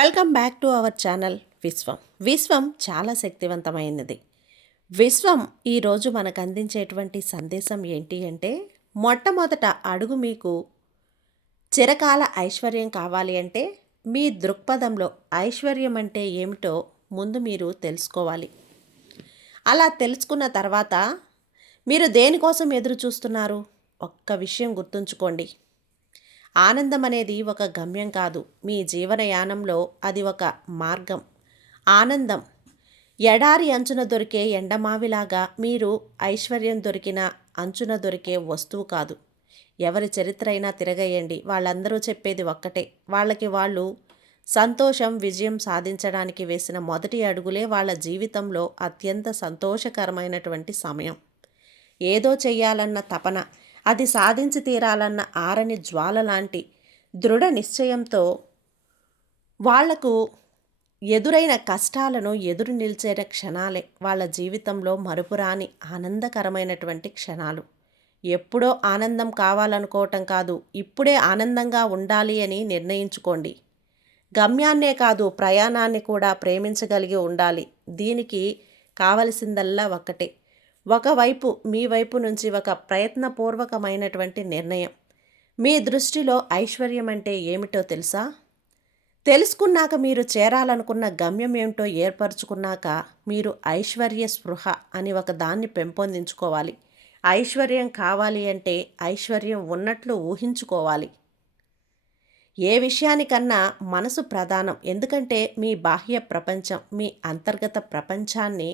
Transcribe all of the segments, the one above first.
Welcome back to our channel విశ్వం. విశ్వం చాలా శక్తివంతమైనది. విశ్వం ఈరోజు మనకు అందించేటువంటి సందేశం ఏంటి అంటే, మొట్టమొదట అడుగు మీకు చిరకాల ఐశ్వర్యం కావాలి అంటే మీ దృక్పథంలో ఐశ్వర్యం అంటే ఏమిటో ముందు మీరు తెలుసుకోవాలి. అలా తెలుసుకున్న తర్వాత మీరు దేనికోసం ఎదురు చూస్తున్నారు? ఒక్క విషయం గుర్తుంచుకోండి. ఆనందం అనేది ఒక గమ్యం కాదు, మీ జీవనయానంలో అది ఒక మార్గం. ఆనందం ఎడారి అంచున దొరికే ఎండమావిలాగా, మీరు ఐశ్వర్యం దొరికిన అంచున దొరికే వస్తువు కాదు. ఎవరి చరిత్ర అయినా తిరగేయండి, వాళ్ళందరూ చెప్పేది ఒక్కటే. వాళ్ళు సంతోషం, విజయం సాధించడానికి వేసిన మొదటి అడుగులే వాళ్ళ జీవితంలో అత్యంత సంతోషకరమైనటువంటి సమయం. ఏదో చెయ్యాలన్న తపన, అది సాధించి తీరాలన్న ఆరని జ్వాల లాంటి దృఢ నిశ్చయంతో వాళ్లకు ఎదురైన కష్టాలను ఎదురు నిలిచే క్షణాలే వాళ్ళ జీవితంలో మరుపురాని ఆనందకరమైనటువంటి క్షణాలు. ఎప్పుడో ఆనందం కావాలనుకోవటం కాదు, ఇప్పుడే ఆనందంగా ఉండాలి అని నిర్ణయించుకోండి. గమ్యాన్నే కాదు, ప్రయాణాన్ని కూడా ప్రేమించగలిగి ఉండాలి. దీనికి కావలసిందల్లా ఒక్కటే, ఒకవైపు మీ వైపు నుంచి ఒక ప్రయత్నపూర్వకమైనటువంటి నిర్ణయం. మీ దృష్టిలో ఐశ్వర్యం అంటే ఏమిటో తెలుసా? తెలుసుకున్నాక, మీరు చేరాలనుకున్న గమ్యం ఏమిటో ఏర్పరచుకున్నాక, మీరు ఐశ్వర్య స్పృహ అని ఒక దాన్ని పెంపొందించుకోవాలి. ఐశ్వర్యం కావాలి అంటే ఐశ్వర్యం ఉన్నట్లు ఊహించుకోవాలి. ఏ విషయానికన్నా మనసు ప్రధానం. ఎందుకంటే మీ బాహ్య ప్రపంచం మీ అంతర్గత ప్రపంచాన్ని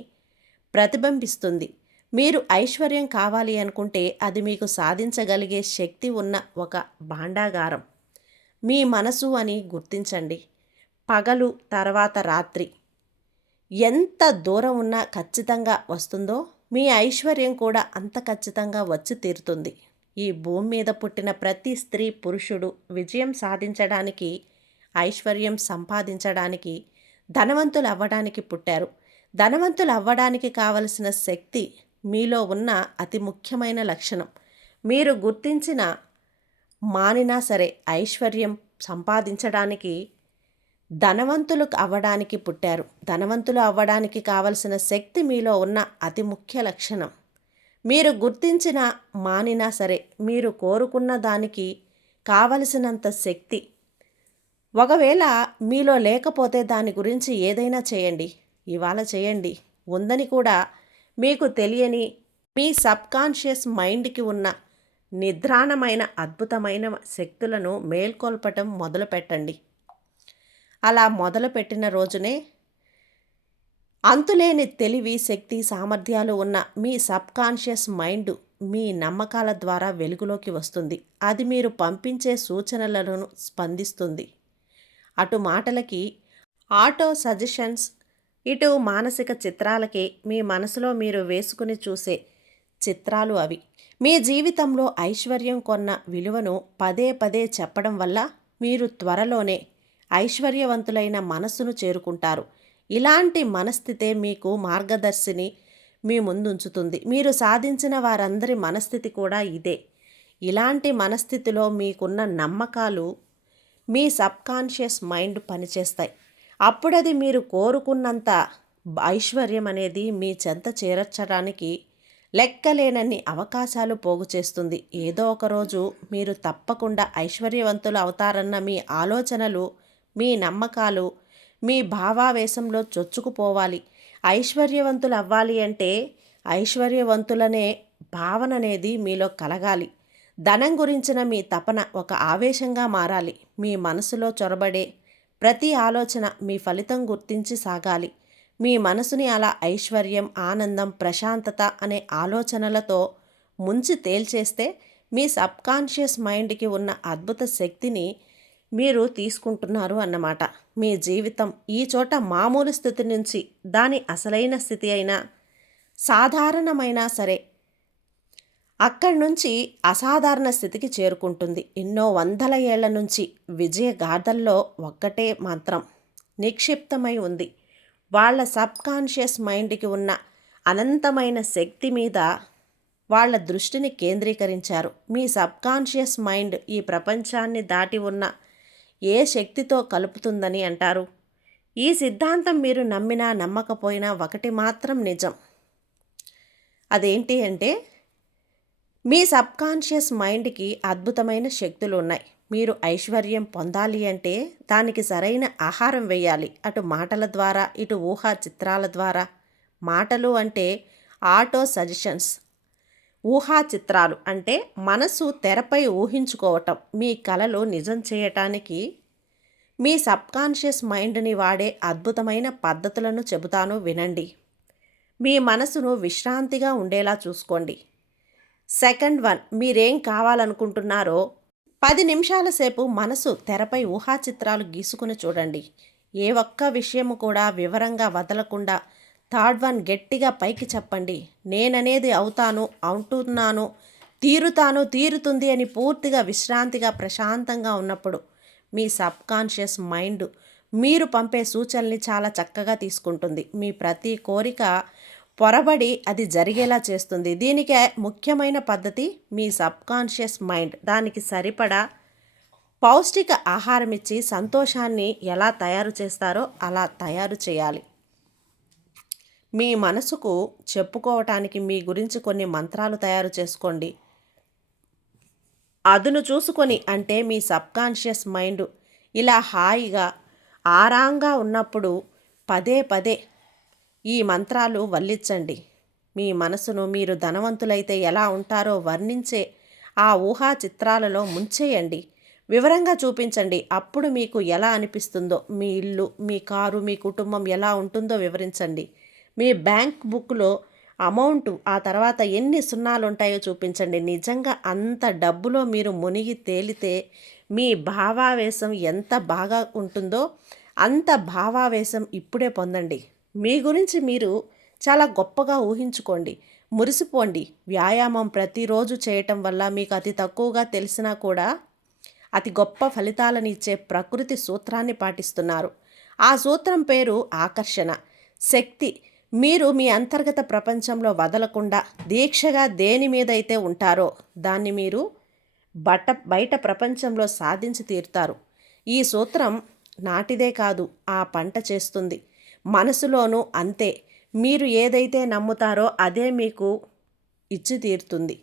ప్రతిబింబిస్తుంది. మీరు ఐశ్వర్యం కావాలి అనుకుంటే అది మీకు సాధించగలిగే శక్తి ఉన్న ఒక భాండాగారం మీ మనసు అని గుర్తించండి. పగలు తర్వాత రాత్రి ఎంత దూరం ఉన్నా ఖచ్చితంగా వస్తుందో, మీ ఐశ్వర్యం కూడా అంత ఖచ్చితంగా వచ్చి తీరుతుంది. ఈ భూమి మీద పుట్టిన ప్రతి స్త్రీ, పురుషుడు విజయం సాధించడానికి, ఐశ్వర్యం సంపాదించడానికి, ధనవంతులు అవ్వడానికి పుట్టారు. ధనవంతులు అవ్వడానికి కావలసిన శక్తి మీలో ఉన్న అతి ముఖ్యమైన లక్షణం. మీరు గుర్తించిన మానినా సరే, ఐశ్వర్యం సంపాదించడానికి, ధనవంతులు అవ్వడానికి పుట్టారు. ధనవంతులు అవ్వడానికి కావలసిన శక్తి మీలో ఉన్న అతి ముఖ్య లక్షణం. మీరు గుర్తించిన మానినా సరే, మీరు కోరుకున్న దానికి కావలసినంత శక్తి ఒకవేళ మీలో లేకపోతే దాని గురించి ఏదైనా చేయండి. ఇవాళ చేయండి. ఉందని కూడా మీకు తెలియని మీ సబ్కాన్షియస్ మైండ్కి ఉన్న నిద్రాణమైన అద్భుతమైన శక్తులను మేల్కొల్పటం మొదలుపెట్టండి. అలా మొదలుపెట్టిన రోజునే అంతులేని తెలివి, శక్తి, సామర్థ్యాలు ఉన్న మీ సబ్కాన్షియస్ మైండ్ మీ నమ్మకాల ద్వారా వెలుగులోకి వస్తుంది. అది మీరు పంపించే సూచనలను స్పందిస్తుంది. అటు మాటలకి ఆటో సజెషన్స్, ఇటు మానసిక చిత్రాలకి మీ మనసులో మీరు వేసుకుని చూసే చిత్రాలు అవి. మీ జీవితంలో ఐశ్వర్యం కొన్న విలువను పదే పదే చెప్పడం వల్ల మీరు త్వరలోనే ఐశ్వర్యవంతులైన మనస్సును చేరుకుంటారు. ఇలాంటి మనస్థితే మీకు మార్గదర్శిని మీ ముందుంచుతుంది. మీరు సాధించిన వారందరి మనస్థితి కూడా ఇదే. ఇలాంటి మనస్థితిలో మీకున్న నమ్మకాలు మీ సబ్కాన్షియస్ మైండ్ పనిచేస్తాయి. అప్పుడది మీరు కోరుకున్నంత ఐశ్వర్యం అనేది మీ చెంత చేర్చడానికి లెక్కలేనన్ని అవకాశాలు పోగు చేస్తుంది. ఏదో ఒకరోజు మీరు తప్పకుండా ఐశ్వర్యవంతులు అవుతారన్న మీ ఆలోచనలు, మీ నమ్మకాలు మీ భావావేశంలో చొచ్చుకుపోవాలి. ఐశ్వర్యవంతులు అవ్వాలి అంటే ఐశ్వర్యవంతులనే భావన అనేది మీలో కలగాలి. ధనం గురించిన మీ తపన ఒక ఆవేశంగా మారాలి. మీ మనసులో చొరబడే ప్రతి ఆలోచన మీ ఫలితం గుర్తించి సాగాలి. మీ మనసుని అలా ఐశ్వర్యం, ఆనందం, ప్రశాంతత అనే ఆలోచనలతో ముంచి తేల్చేస్తే మీ సబ్కాన్షియస్ మైండ్కి ఉన్న అద్భుత శక్తిని మీరు తీసుకుంటున్నారు అన్నమాట. మీ జీవితం ఈ చోట మామూలు స్థితి నుంచి దాని అసలైన స్థితి అయినా, సాధారణమైనా సరే, అక్కడి నుంచి అసాధారణ స్థితికి చేరుకుంటుంది. ఎన్నో వందల ఏళ్ల నుంచి విజయ గాథల్లో ఒక్కటే మాత్రం నిక్షిప్తమై ఉంది. వాళ్ళ సబ్కాన్షియస్ మైండ్కి ఉన్న అనంతమైన శక్తి మీద వాళ్ళ దృష్టిని కేంద్రీకరించారు. మీ సబ్కాన్షియస్ మైండ్ ఈ ప్రపంచాన్ని దాటి ఉన్న ఏ శక్తితో కలుపుతుందని అంటారు? ఈ సిద్ధాంతం మీరు నమ్మినా నమ్మకపోయినా ఒకటి మాత్రం నిజం. అదేంటి అంటే మీ సబ్కాన్షియస్ మైండ్కి అద్భుతమైన శక్తులు ఉన్నాయి. మీరు ఐశ్వర్యం పొందాలి అంటే దానికి సరైన ఆహారం వేయాలి. అటు మాటల ద్వారా, ఇటు ఊహా చిత్రాల ద్వారా. మాటలు అంటే ఆటో సజెషన్స్, ఊహా చిత్రాలు అంటే మనసు తెరపై ఊహించుకోవటం. మీ కలలు నిజం చేయటానికి మీ సబ్కాన్షియస్ మైండ్ని వాడే అద్భుతమైన పద్ధతులను చెబుతాను, వినండి. మీ మనసును విశ్రాంతిగా ఉండేలా చూసుకోండి. సెకండ్ వన్, మీరేం కావాలనుకుంటున్నారో 10 నిమిషాల సేపు మనసు తెరపై ఊహా చిత్రాలు గీసుకుని చూడండి. ఏ ఒక్క విషయము కూడా వివరంగా వదలకుండా థర్డ్ వన్, గట్టిగా పైకి చెప్పండి. నేననేది అవుతాను, అవుతున్నాను, తీరుతాను, తీరుతుంది అని పూర్తిగా విశ్రాంతిగా ప్రశాంతంగా ఉన్నప్పుడు మీ సబ్కాన్షియస్ మైండ్ మీరు పంపే సూచనల్ని చాలా చక్కగా తీసుకుంటుంది. మీ ప్రతి కోరిక పొరబడి అది జరిగేలా చేస్తుంది. దీనికి ముఖ్యమైన పద్ధతి మీ సబ్కాన్షియస్ మైండ్ దానికి సరిపడా పౌష్టిక ఆహారం ఇచ్చి సంతోషాన్ని ఎలా తయారు చేస్తారో అలా తయారు చేయాలి. మీ మనసుకు చెప్పుకోవటానికి మీ గురించి కొన్ని మంత్రాలు తయారు చేసుకోండి. అదును చూసుకొని, అంటే మీ సబ్కాన్షియస్ మైండ్ ఇలా హాయిగా ఆరాంగా ఉన్నప్పుడు పదే పదే ఈ మంత్రాలు వల్లించండి. మీ మనసును మీరు ధనవంతులైతే ఎలా ఉంటారో వర్ణించే ఆ ఊహా చిత్రాలలో ముంచేయండి. వివరంగా చూపించండి. అప్పుడు మీకు ఎలా అనిపిస్తుందో, మీ ఇల్లు, మీ కారు, మీ కుటుంబం ఎలా ఉంటుందో వివరించండి. మీ బ్యాంక్ బుక్లో అమౌంట్, ఆ తర్వాత ఎన్ని సున్నాలు ఉంటాయో చూపించండి. నిజంగా అంత డబ్బులో మీరు మునిగి తేలితే మీ భావావేశం ఎంత బాగా ఉంటుందో అంత భావావేశం ఇప్పుడే పొందండి. మీ గురించి మీరు చాలా గొప్పగా ఊహించుకోండి, మురిసిపోండి. వ్యాయామం ప్రతిరోజు చేయటం వల్ల మీకు అతి తక్కువగా తెలిసినా కూడా అతి గొప్ప ఫలితాలను ఇచ్చే ప్రకృతి సూత్రాన్ని పాటిస్తున్నారు. ఆ సూత్రం పేరు ఆకర్షణ శక్తి. మీరు మీ అంతర్గత ప్రపంచంలో వదలకుండా దీక్షగా దేని మీదైతే ఉంటారో దాన్ని మీరు బయట ప్రపంచంలో సాధించి తీరుతారు. ఈ సూత్రం నాటిదే కాదు, ఆ పంట చేస్తుంది. మనసులోనూ అంతే. మీరు ఏదైతే నమ్ముతారో అదే మీకు ఇచ్చి తీరుతుంది.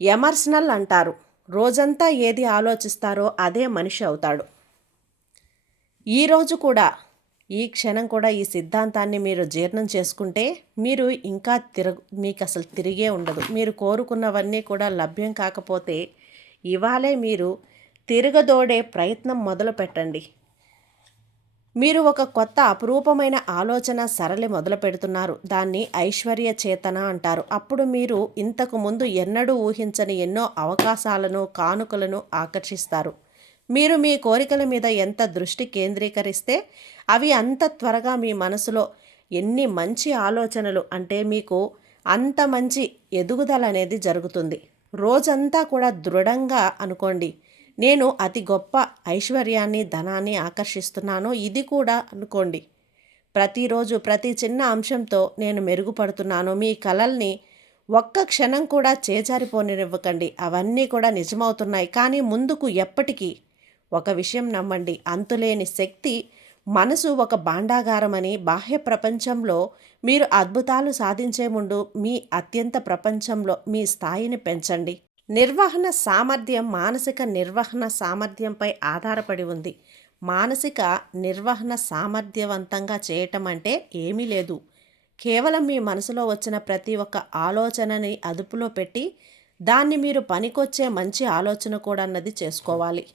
ఎమర్సనల్ అంటారు, రోజంతా ఏది ఆలోచిస్తారో అదే మనిషి అవుతాడు. ఈరోజు కూడా, ఈ క్షణం కూడా ఈ సిద్ధాంతాన్ని మీరు జీర్ణం చేసుకుంటే మీరు ఇంకా మీకు అసలు తిరిగే ఉండదు. మీరు కోరుకున్నవన్నీ కూడా లభ్యం కాకపోతే ఇవాళే మీరు తిరగదోడే ప్రయత్నం మొదలు పెట్టండి. మీరు ఒక కొత్త అపురూపమైన ఆలోచన సరళి మొదలు పెడుతున్నారు. దాన్ని ఐశ్వర్య చేతన అంటారు. అప్పుడు మీరు ఇంతకు ముందు ఎన్నడూ ఊహించని ఎన్నో అవకాశాలను, కానుకలను ఆకర్షిస్తారు. మీరు మీ కోరికల మీద ఎంత దృష్టి కేంద్రీకరిస్తే అవి అంత త్వరగా మీ మనసులో ఎన్ని మంచి ఆలోచనలు, అంటే మీకు అంత మంచి ఎదుగుదల అనేది జరుగుతుంది. రోజంతా కూడా దృఢంగా అనుకోండి, నేను అతి గొప్ప ఐశ్వర్యాన్ని, ధనాన్ని ఆకర్షిస్తున్నాను. ఇది కూడా అనుకోండి. ప్రతిరోజు ప్రతి చిన్న అంశంతో నేను మెరుగుపడుతున్నాను. మీ కలల్ని ఒక్క క్షణం కూడా చేజారిపోనివ్వకండి. అవన్నీ కూడా నిజమవుతున్నాయి. కానీ ముందుకు ఎప్పటికీ ఒక విషయం నమ్మండి, అంతులేని శక్తి మనసు ఒక భాండాగారమని. బాహ్య ప్రపంచంలో మీరు అద్భుతాలు సాధించే ముందు మీ అత్యంత ప్రపంచంలో మీ స్థాయిని పెంచండి. నిర్వహణ సామర్థ్యం మానసిక నిర్వహణ సామర్థ్యంపై ఆధారపడి ఉంది. మానసిక నిర్వహణ సామర్థ్యవంతంగా చేయటం అంటే ఏమీ లేదు, కేవలం మీ మనసులో వచ్చిన ప్రతి ఒక్క ఆలోచనని అదుపులో పెట్టి దాన్ని మీరు పనికొచ్చే మంచి ఆలోచన కూడా అన్నది చేసుకోవాలి.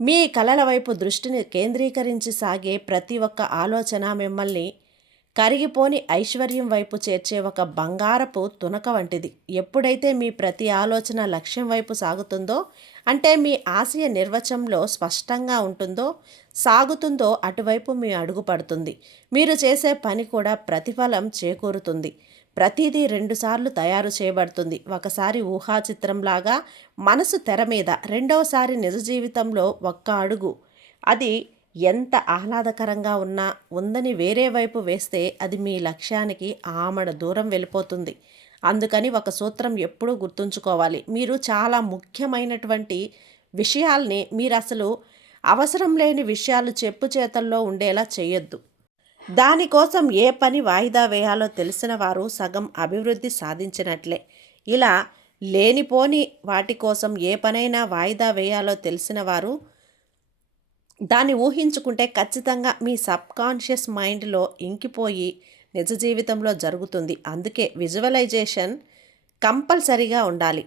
మీ కలల వైపు దృష్టిని కేంద్రీకరించి సాగే ప్రతి ఒక్క ఆలోచన మిమ్మల్ని కరిగిపోని ఐశ్వర్యం వైపు చేర్చే ఒక బంగారపు తునక వంటిది. ఎప్పుడైతే మీ ప్రతి ఆలోచన లక్ష్యం వైపు సాగుతుందో, అంటే మీ ఆశయ నిర్వచనంలో స్పష్టంగా సాగుతుందో అటువైపు మీ అడుగు పడుతుంది. మీరు చేసే పని కూడా ప్రతిఫలం చేకూరుతుంది. ప్రతిదీ 2 సార్లు తయారు చేయబడుతుంది. ఒకసారి ఊహా చిత్రంలాగా మనసు తెర మీద, రెండవసారి నిజ జీవితంలో ఒక్క అడుగు. అది ఎంత ఆహ్లాదకరంగా ఉందని వేరే వైపు వేస్తే అది మీ లక్ష్యానికి ఆమడ దూరం వెళ్ళిపోతుంది. అందుకని ఒక సూత్రం ఎప్పుడూ గుర్తుంచుకోవాలి. మీరు చాలా ముఖ్యమైనటువంటి విషయాల్ని మీరు అసలు అవసరం లేని విషయాలు చెప్పు చేతల్లో ఉండేలా చేయొద్దు. దానికోసం ఏ పని వాయిదా వేయాలో తెలిసిన వారు సగం అభివృద్ధి సాధించినట్లే. ఇలా లేనిపోని వాటి కోసం ఏ పనైనా వాయిదా వేయాలో తెలిసిన వారు దాన్ని ఊహించుకుంటే ఖచ్చితంగా మీ సబ్కాన్షియస్ మైండ్లో ఇంకిపోయి నిజ జీవితంలో జరుగుతుంది. అందుకే విజువలైజేషన్ కంపల్సరీగా ఉండాలి.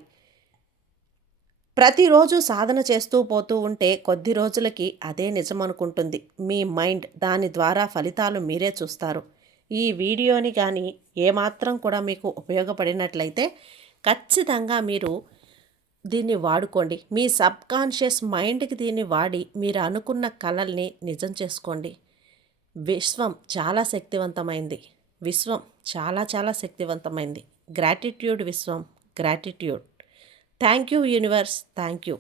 ప్రతిరోజు సాధన చేస్తూ పోతూ ఉంటే కొద్ది రోజులకి అదే నిజం అనుకుంటుంది మీ మైండ్. దాని ద్వారా ఫలితాలు మీరే చూస్తారు. ఈ వీడియోని కానీ ఏమాత్రం కూడా మీకు ఉపయోగపడినట్లయితే ఖచ్చితంగా మీరు దీన్ని వాడుకోండి. మీ సబ్కాన్షియస్ మైండ్కి దీన్ని వాడి మీరు అనుకున్న కలల్ని నిజం చేసుకోండి. విశ్వం చాలా శక్తివంతమైంది. విశ్వం చాలా చాలా శక్తివంతమైంది. Gratitude Vishwam, gratitude. Thank you universe, thank you.